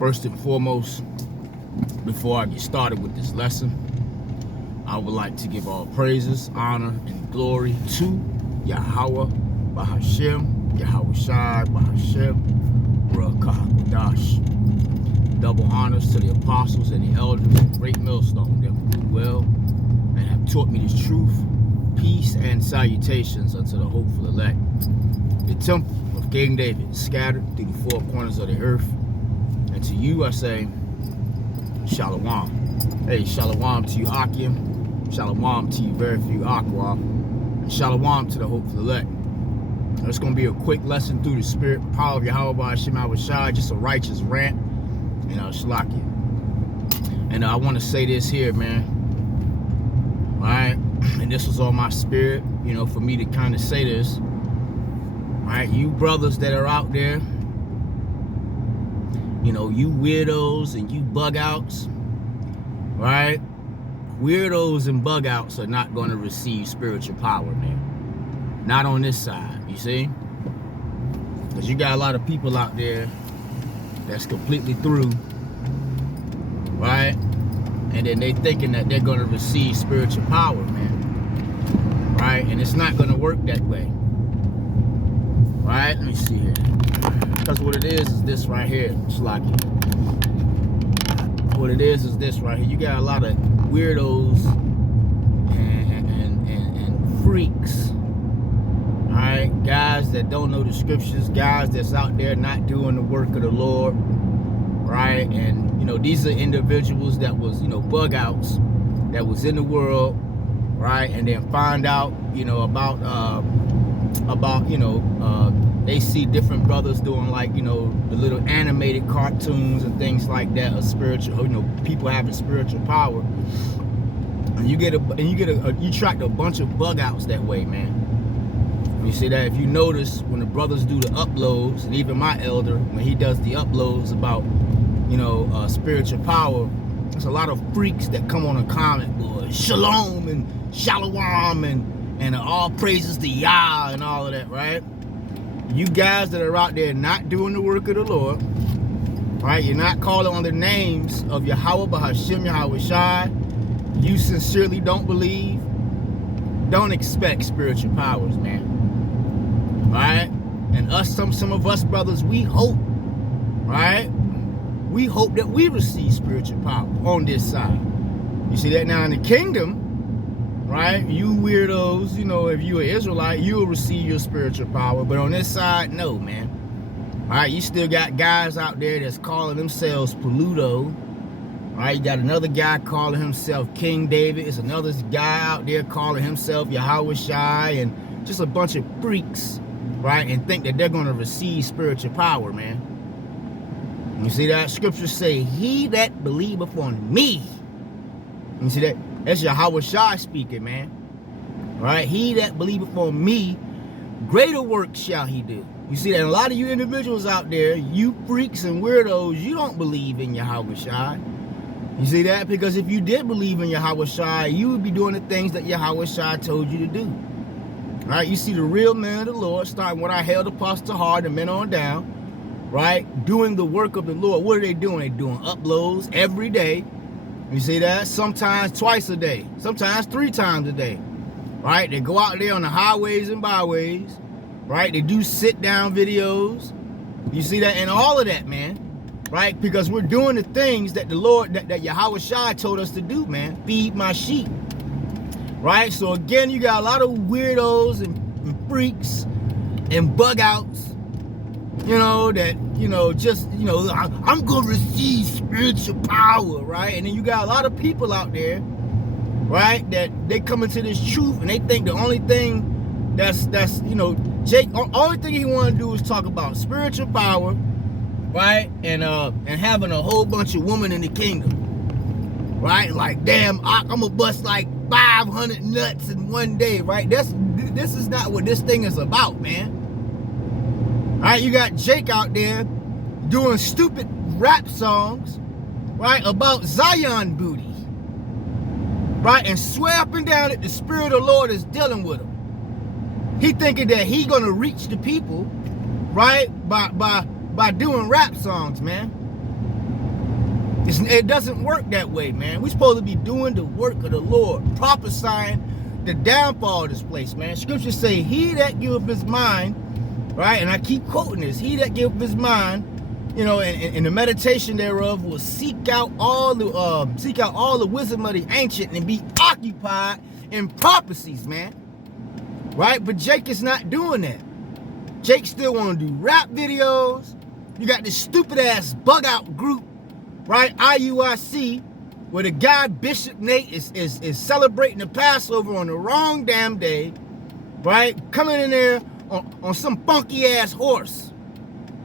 First and foremost, before I get started with this lesson, I would like to give all praises, honor, and glory to Yahweh, Bahashem, Yahweh Shai, Bahashem, Rakah. Double honors to the apostles and the elders of Great Millstone that will do well and have taught me this truth, peace, and salutations unto the hopeful elect. The temple of King David is scattered through the four corners of the earth. And to you I say, Shalom. Hey, Shalom to you, Akim. Shalom to you, very few Aqua. And Shalom to the hopeful elect. It's going to be a quick lesson through the spirit and power of Yahweh Bahashem Shai, just a righteous rant. And Shalaki. And I want to say this here, man. All right? And this was on my spirit, for me to kind of say this. All right? You brothers that are out there, you weirdos and you bugouts, right? Weirdos and bugouts are not going to receive spiritual power, man. Not on this side, you see? Because you got a lot of people out there that's completely through, right? And then they thinking that they're going to receive spiritual power, man. Right? And it's not going to work that way. Right? Let me see here. Because what it is this right here. It's like what it is this right here. You got a lot of weirdos and freaks. Alright, guys that don't know the scriptures, guys that's out there not doing the work of the Lord, right? And these are individuals that was, bugouts that was in the world, right? And then find out, about they see different brothers doing like, the little animated cartoons and things like that of spiritual, people having spiritual power. And you attract a bunch of bugouts that way, man. You see that if you notice when the brothers do the uploads, and even my elder, when he does the uploads about, spiritual power, there's a lot of freaks that come on a comment, boy, shalom and shalom and all praises to Yah and all of that, right? You guys that are out there not doing the work of the Lord, right? You're not calling on the names of Yahweh, Bahashem, Yahweh Shai. You sincerely don't believe. Don't expect spiritual powers, man. Right? And some of us brothers, we hope, right? We hope that we receive spiritual power on this side. You see that now in the kingdom, right? You weirdos, if you're an Israelite, you'll receive your spiritual power. But on this side, no, man. All right, you still got guys out there that's calling themselves Pluto. All right, you got another guy calling himself King David. It's another guy out there calling himself Yahweh Shai, and just a bunch of freaks, right? And think that they're going to receive spiritual power, man. You see that? Scriptures say, he that believeth on me. You see that? That's Yahweh Shai speaking, man. Right? He that believeth on me, greater work shall he do. You see that? And a lot of you individuals out there, you freaks and weirdos, you don't believe in Yahweh Shai. You see that? Because if you did believe in Yahweh Shai, you would be doing the things that Yahweh Shai told you to do. Right? You see the real men of the Lord, starting when I held Apostle Hard and men on down, right? Doing the work of the Lord. What are they doing? They're doing uploads every day. You see that? Sometimes twice a day. Sometimes 3 times a day. Right? They go out there on the highways and byways. Right? They do sit-down videos. You see that? And all of that, man. Right? Because we're doing the things that the Lord, that Yahweh Shai told us to do, man. Feed my sheep. Right? So again, you got a lot of weirdos and freaks and bugouts, I'm going to receive spiritual power, right? And then you got a lot of people out there, right, that they come into this truth and they think the only thing that's Jake, only thing he want to do is talk about spiritual power, right? And having a whole bunch of women in the kingdom, right? Like, damn, I'm going to bust like 500 nuts in one day, right? This is not what this thing is about, man. All right, you got Jake out there doing stupid rap songs, right, about Zion booty, right, and swear up and down that the Spirit of the Lord is dealing with him. He thinking that he gonna reach the people, right, by doing rap songs, man. It doesn't work that way, man. We're supposed to be doing the work of the Lord, prophesying the downfall of this place, man. Scriptures say, he that giveth his mind, right? And I keep quoting this, he that giveth his mind, you know, and the meditation thereof will seek out all the wisdom of the ancient and be occupied in prophecies, man. Right? But Jake is not doing that. Jake still want to do rap videos. You got this stupid ass bug out group, right? IUIC, where the guy Bishop Nate is celebrating the Passover on the wrong damn day, right? Coming in there on some funky ass horse,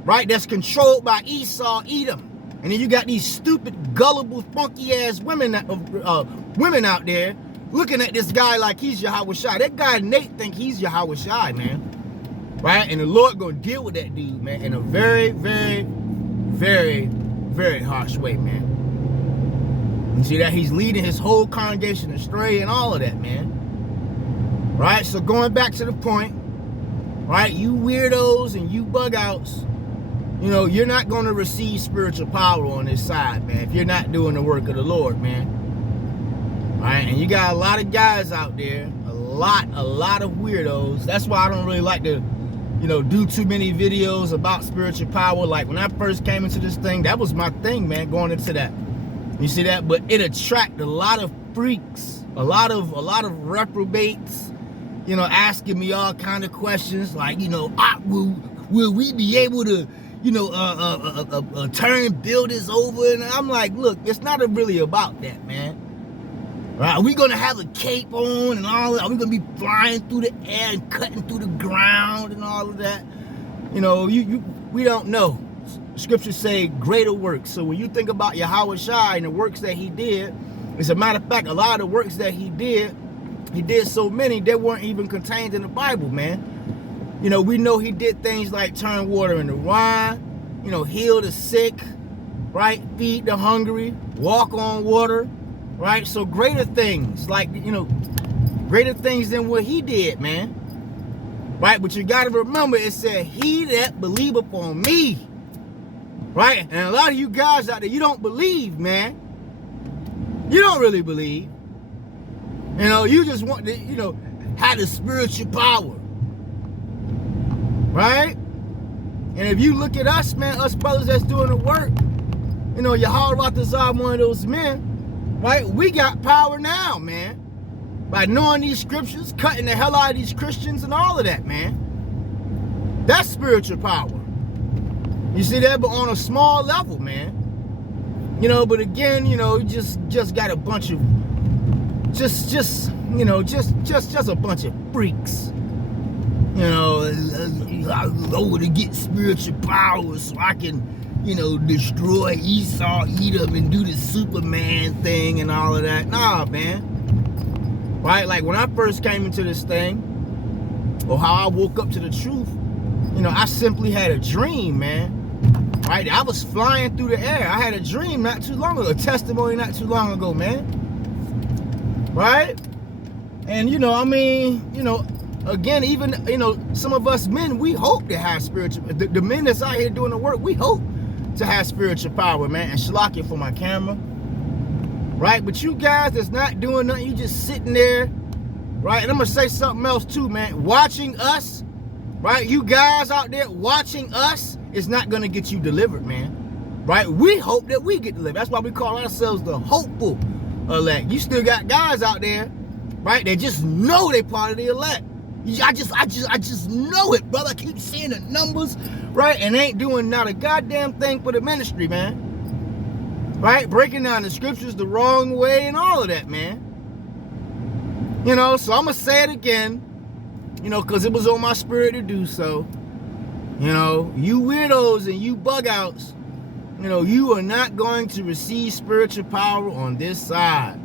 right? That's controlled by Esau, Edom. And then you got these stupid, gullible, funky ass women out there looking at this guy like he's Yahweh Shai. That guy Nate think he's Yahweh Shai, man. Right? And the Lord gonna deal with that dude, man, in a very, very, very, very harsh way, man. You see that? He's leading his whole congregation astray and all of that, man. Right? So going back to the point, right? You weirdos and you bugouts, you know, you're not going to receive spiritual power on this side, man, if you're not doing the work of the Lord, man. All right? And you got a lot of guys out there, a lot of weirdos. That's why I don't really like to, you know, do too many videos about spiritual power. Like when I first came into this thing, that was my thing, man, going into that. You see that? But it attracted a lot of freaks, a lot of reprobates, you know, asking me all kind of questions like, you know, will we be able to, you know, turn buildings over? And I'm like, look, it's not really about that, man. Right? Are we gonna have a cape on and all that? Are we gonna be flying through the air and cutting through the ground and all of that? You know, we don't know. Scriptures say greater works. So when you think about Yahweh Shai and the works that he did, as a matter of fact, a lot of the works that he did so many that weren't even contained in the Bible, man. You know, we know he did things like turn water into wine, you know, heal the sick, right? Feed the hungry, walk on water, right? So greater things, like, you know, greater things than what he did, man. Right? But you got to remember, it said, he that believeth on me. Right? And a lot of you guys out there, you don't believe, man. You don't really believe. You know, you just want to, you know, have the spiritual power. Right? And if you look at us, man, us brothers that's doing the work, you know, Yahweh Ratazar, one of those men, right? We got power now, man. By knowing these scriptures, cutting the hell out of these Christians and all of that, man. That's spiritual power. You see that? But on a small level, man. You know, but again, you know, just got a bunch of just a bunch of freaks. You know, I go to get spiritual power so I can, you know, destroy Esau, Edom, and do the Superman thing and all of that. Nah, man. Right? Like when I first came into this thing, or how I woke up to the truth, you know, I simply had a dream, man. Right? I was flying through the air. I had a dream not too long ago, a testimony not too long ago, man. Right? And, you know, I mean, you know, again, even, you know, some of us men, we hope to have spiritual, the men that's out here doing the work, we hope to have spiritual power, man. And shalak for my camera. Right? But you guys that's not doing nothing, you just sitting there, right? And I'm going to say something else too, man. Watching us, right? You guys out there watching us is not going to get you delivered, man. Right? We hope that we get delivered. That's why we call ourselves the hopeful elect. You still got guys out there, right? They just know they part of the elect. I just know it, brother. I keep seeing the numbers, right? And ain't doing not a goddamn thing for the ministry, man. Right? Breaking down the scriptures the wrong way and all of that, man. You know, so I'm going to say it again, you know, because it was on my spirit to do so. You know, you weirdos and you bugouts, you know, you are not going to receive spiritual power on this side.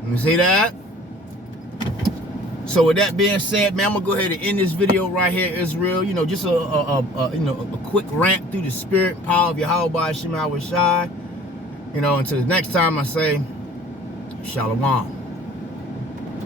Let me say that. So with that being said, man, I'm going to go ahead and end this video right here, Israel. You know, just a quick rant through the spirit power of Yahweh Shai. You know, until the next time I say, Shalom.